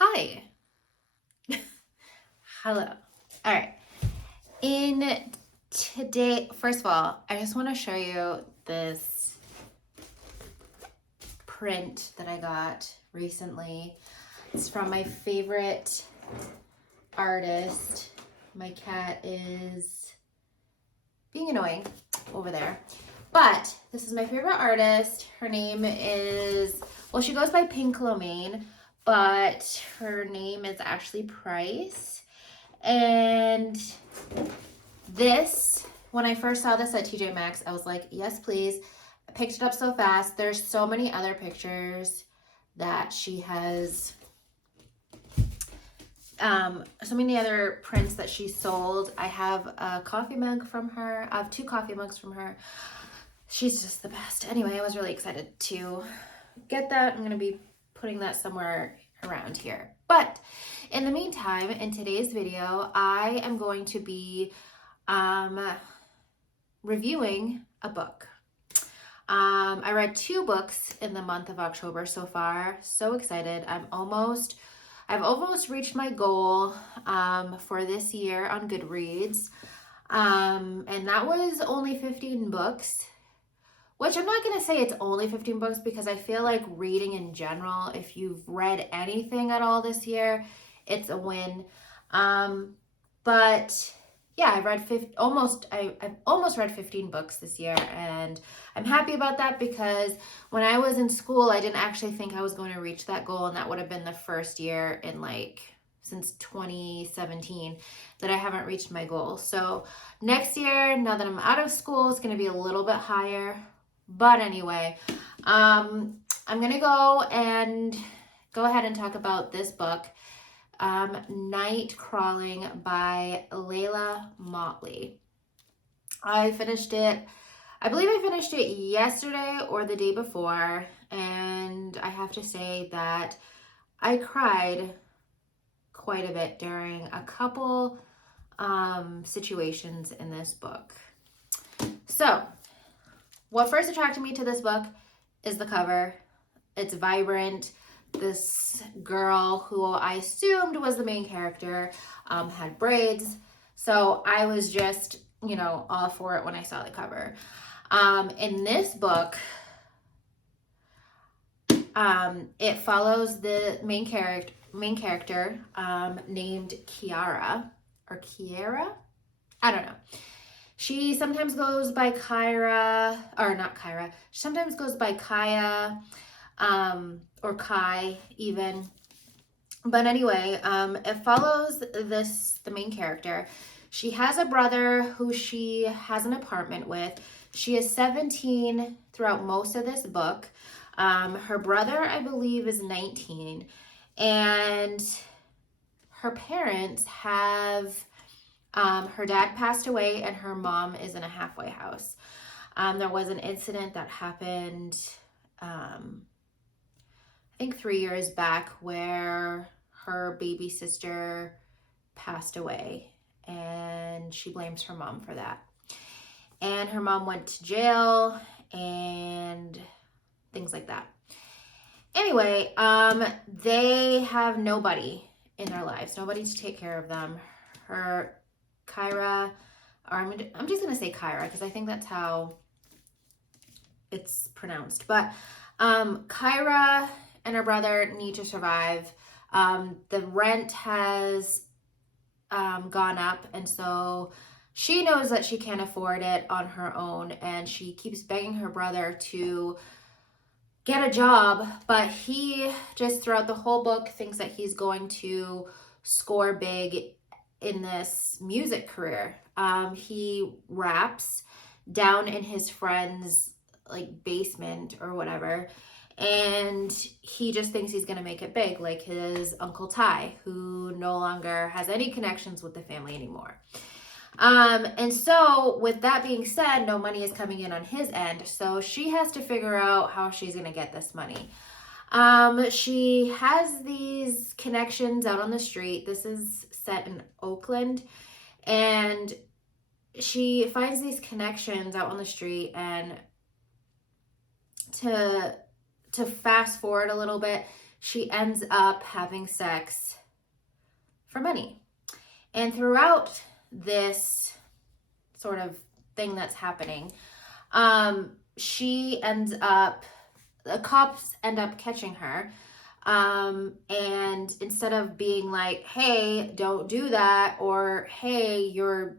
Hi. Hello. All right. In today, first of all, I just want to show you this print that I got recently. It's from my favorite artist. My cat is being annoying over there. But this is my favorite artist. Her name is, well, she goes by Pink Lomaine, but her name is Ashley Price. And this, when I first saw this at TJ Maxx, I was like, yes, please. I picked it up so fast. There's so many other pictures that she has, so many other prints that she sold. I have a coffee mug from her. I have two coffee mugs from her. She's just the best. Anyway, I was really excited to get that. I'm going to be putting that somewhere around here. But in the meantime, in today's video, I am going to be reviewing a book. I read two books in the month of October so far. So excited. I've almost reached my goal for this year on Goodreads. And that was only 15 books, which I'm not going to say it's only 15 books because I feel like reading in general, if you've read anything at all this year, it's a win. But yeah, I've almost read 15 books this year, and I'm happy about that because when I was in school, I didn't actually think I was going to reach that goal, and that would have been the first year in since 2017 that I haven't reached my goal. So next year, now that I'm out of school, it's going to be a little bit higher. But anyway, I'm going to go ahead and talk about this book, Night Crawling by Leila Mottley. I finished it, I believe I finished it yesterday or the day before, and I have to say that I cried quite a bit during a couple situations in this book. So, what first attracted me to this book is the cover. It's vibrant. This girl, who I assumed was the main character, had braids. So I was just, all for it when I saw the cover. In this book, it follows the main character named Kiara, or Kiera? I don't know. She sometimes goes by Kyra, or not Kyra. She sometimes goes by Kaya, or Kai even. But anyway, it follows the main character. She has a brother who she has an apartment with. She is 17 throughout most of this book. Her brother, I believe, is 19. And her parents have, her dad passed away and her mom is in a halfway house. There was an incident that happened, I think 3 years back, where her baby sister passed away and she blames her mom for that. And her mom went to jail and things like that. Anyway, they have nobody in their lives, nobody to take care of them. Her Kyra, or I'm just gonna say Kyra because I think that's how it's pronounced. But Kyra and her brother need to survive. The rent has gone up, and so she knows that she can't afford it on her own, and she keeps begging her brother to get a job, but he just throughout the whole book thinks that he's going to score big in this music career. He raps down in his friend's basement or whatever, and he just thinks he's gonna make it big, like his Uncle Ty, who no longer has any connections with the family anymore. And so with that being said, no money is coming in on his end, so she has to figure out how she's gonna get this money. She has these connections out on the street. This is set in Oakland, and she finds these connections out on the street, and to fast forward a little bit, she ends up having sex for money. And throughout this sort of thing that's happening, she ends up, the cops end up catching her. And instead of being like, hey, don't do that, or hey, you're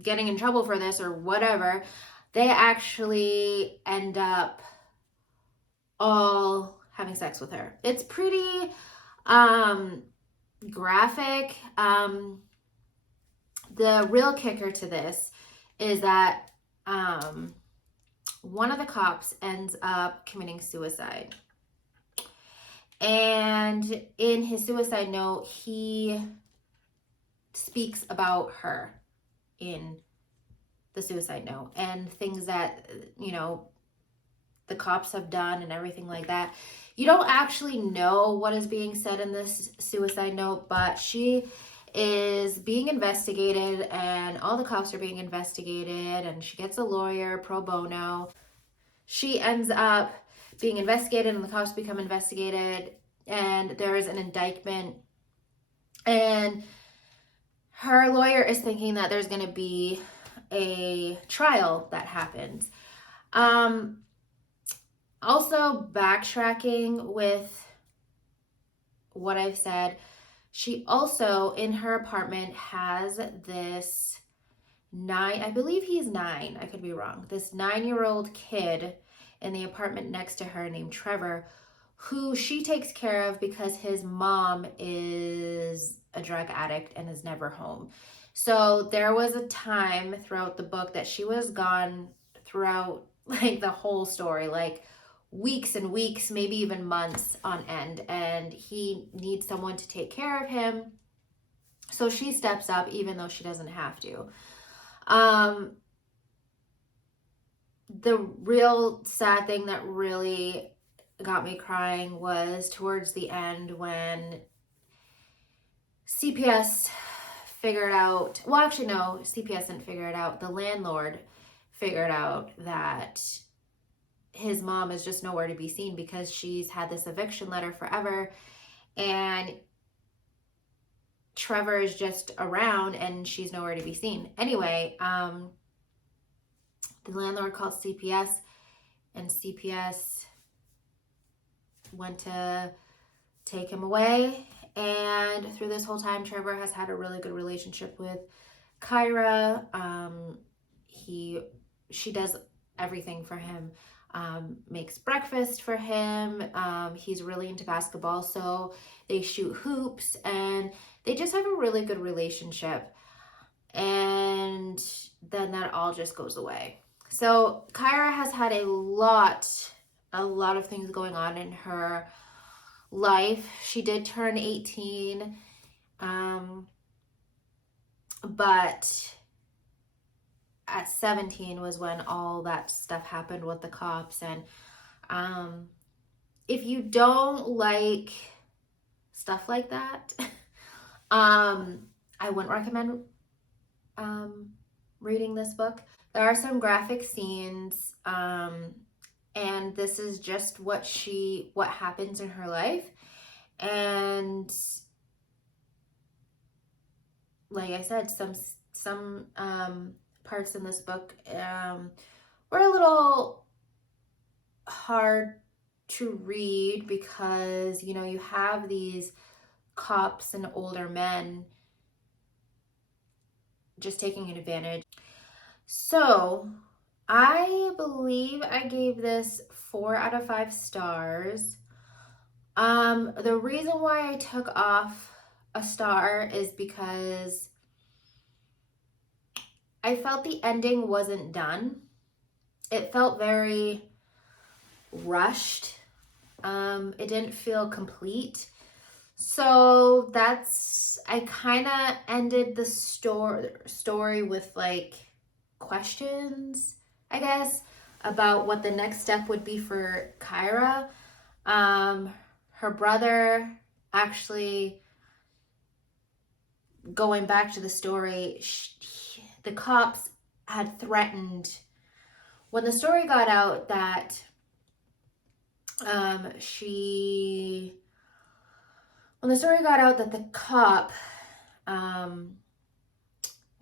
getting in trouble for this, or whatever, they actually end up all having sex with her. It's pretty graphic. The real kicker to this is that one of the cops ends up committing suicide. And in his suicide note, he speaks about her in the suicide note and things that, you know, the cops have done and everything like that. You don't actually know what is being said in this suicide note, but she is being investigated and all the cops are being investigated, and she gets a lawyer pro bono. She ends up being investigated and the cops become investigated, and there is an indictment, and her lawyer is thinking that there's going to be a trial that happens. Also, backtracking with what I've said, she also in her apartment has this I believe he's 9, I could be wrong, this 9-year-old kid in the apartment next to her named Trevor, who she takes care of because his mom is a drug addict and is never home. So there was a time throughout the book that she was gone throughout like the whole story, like weeks and weeks, maybe even months on end, and he needs someone to take care of him. So she steps up even though she doesn't have to. The real sad thing that really got me crying was towards the end when CPS figured out, well, actually, no, CPS didn't figure it out. The landlord figured out that his mom is just nowhere to be seen because she's had this eviction letter forever, and Trevor is just around and she's nowhere to be seen. Anyway, the landlord called CPS, and CPS went to take him away. And through this whole time, Trevor has had a really good relationship with Kyra. She does everything for him, makes breakfast for him. He's really into basketball, so they shoot hoops, and they just have a really good relationship. And then that all just goes away. So Kyra has had a lot of things going on in her life. She did turn 18, but at 17 was when all that stuff happened with the cops. And if you don't like stuff like that, I wouldn't recommend reading this book. There are some graphic scenes, and this is just what happens in her life. And like I said, some parts in this book were a little hard to read because, you know, you have these cops and older men just taking advantage. So I believe I gave this 4 out of 5 stars. The reason why I took off a star is because I felt the ending wasn't done. It felt very rushed. It didn't feel complete. So I kind of ended the story with like questions, I guess, about what the next step would be for Kyra. Her brother, actually, going back to the story, the cops had threatened, when the story got out that When the story got out that the cop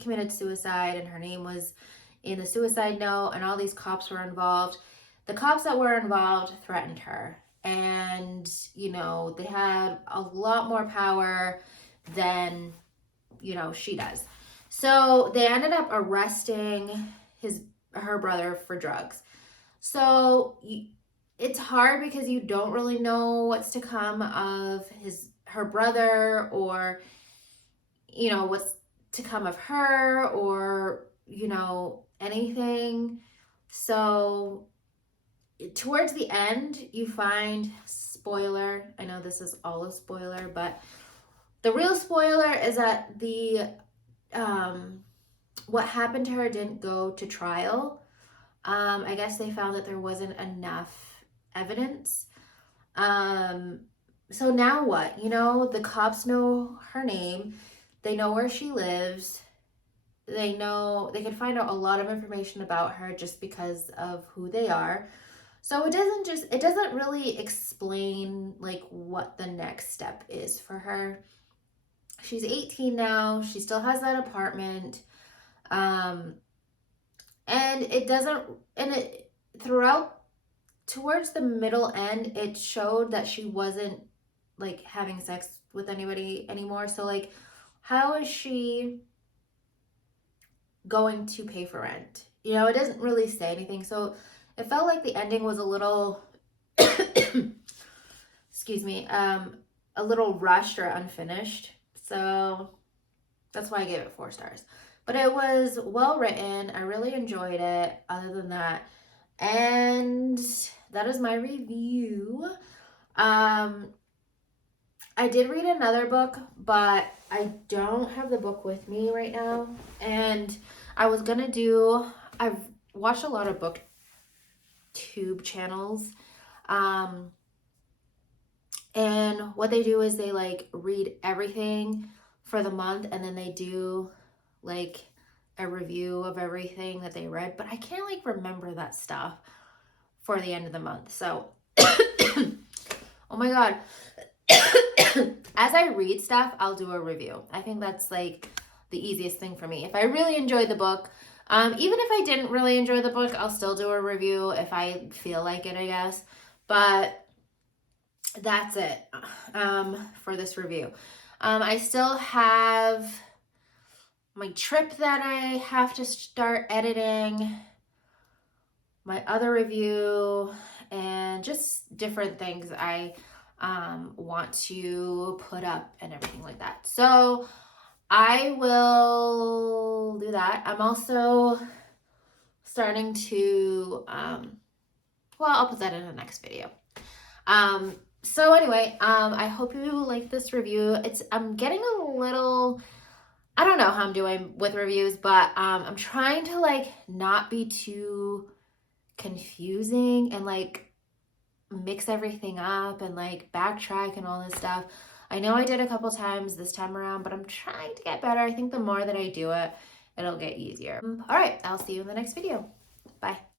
committed suicide and her name was in the suicide note and all these cops were involved, the cops that were involved threatened her. And, you know, they had a lot more power than, you know, she does. So they ended up arresting her brother for drugs. So it's hard because you don't really know what's to come of her brother, or, you know, what's to come of her, or, you know, anything. So towards the end, you find, spoiler, I know this is all a spoiler, but the real spoiler is that what happened to her didn't go to trial. I guess they found that there wasn't enough evidence. So now what? You know, the cops know her name. They know where she lives. They can find out a lot of information about her just because of who they are. So it doesn't really explain like what the next step is for her. She's 18 now. She still has that apartment. And throughout, towards the middle end, it showed that she wasn't like having sex with anybody anymore. So like, how is she going to pay for rent? You know, it doesn't really say anything. So it felt like the ending was a little, excuse me, a little rushed or unfinished. So that's why I gave it 4 stars. But it was well written. I really enjoyed it, other than that. And that is my review. I did read another book, but I don't have the book with me right now. And I've watched a lot of booktube channels. And what they do is they like read everything for the month, and then they do like a review of everything that they read. But I can't like remember that stuff for the end of the month. So, oh my God. As I read stuff, I'll do a review. I think that's like the easiest thing for me. If I really enjoyed the book, even if I didn't really enjoy the book, I'll still do a review if I feel like it, I guess. But that's it for this review. I still have my trip that I have to start editing, my other review, and just different things I want to put up and everything like that. So I will do that. I'm also starting to, I'll put that in the next video. So anyway, I hope you like this review. I'm getting a little, I don't know how I'm doing with reviews, but I'm trying to like not be too confusing and like mix everything up and like backtrack and all this stuff. I know I did a couple times this time around, but I'm trying to get better. I think the more that I do it, it'll get easier. All right, I'll see you in the next video. Bye.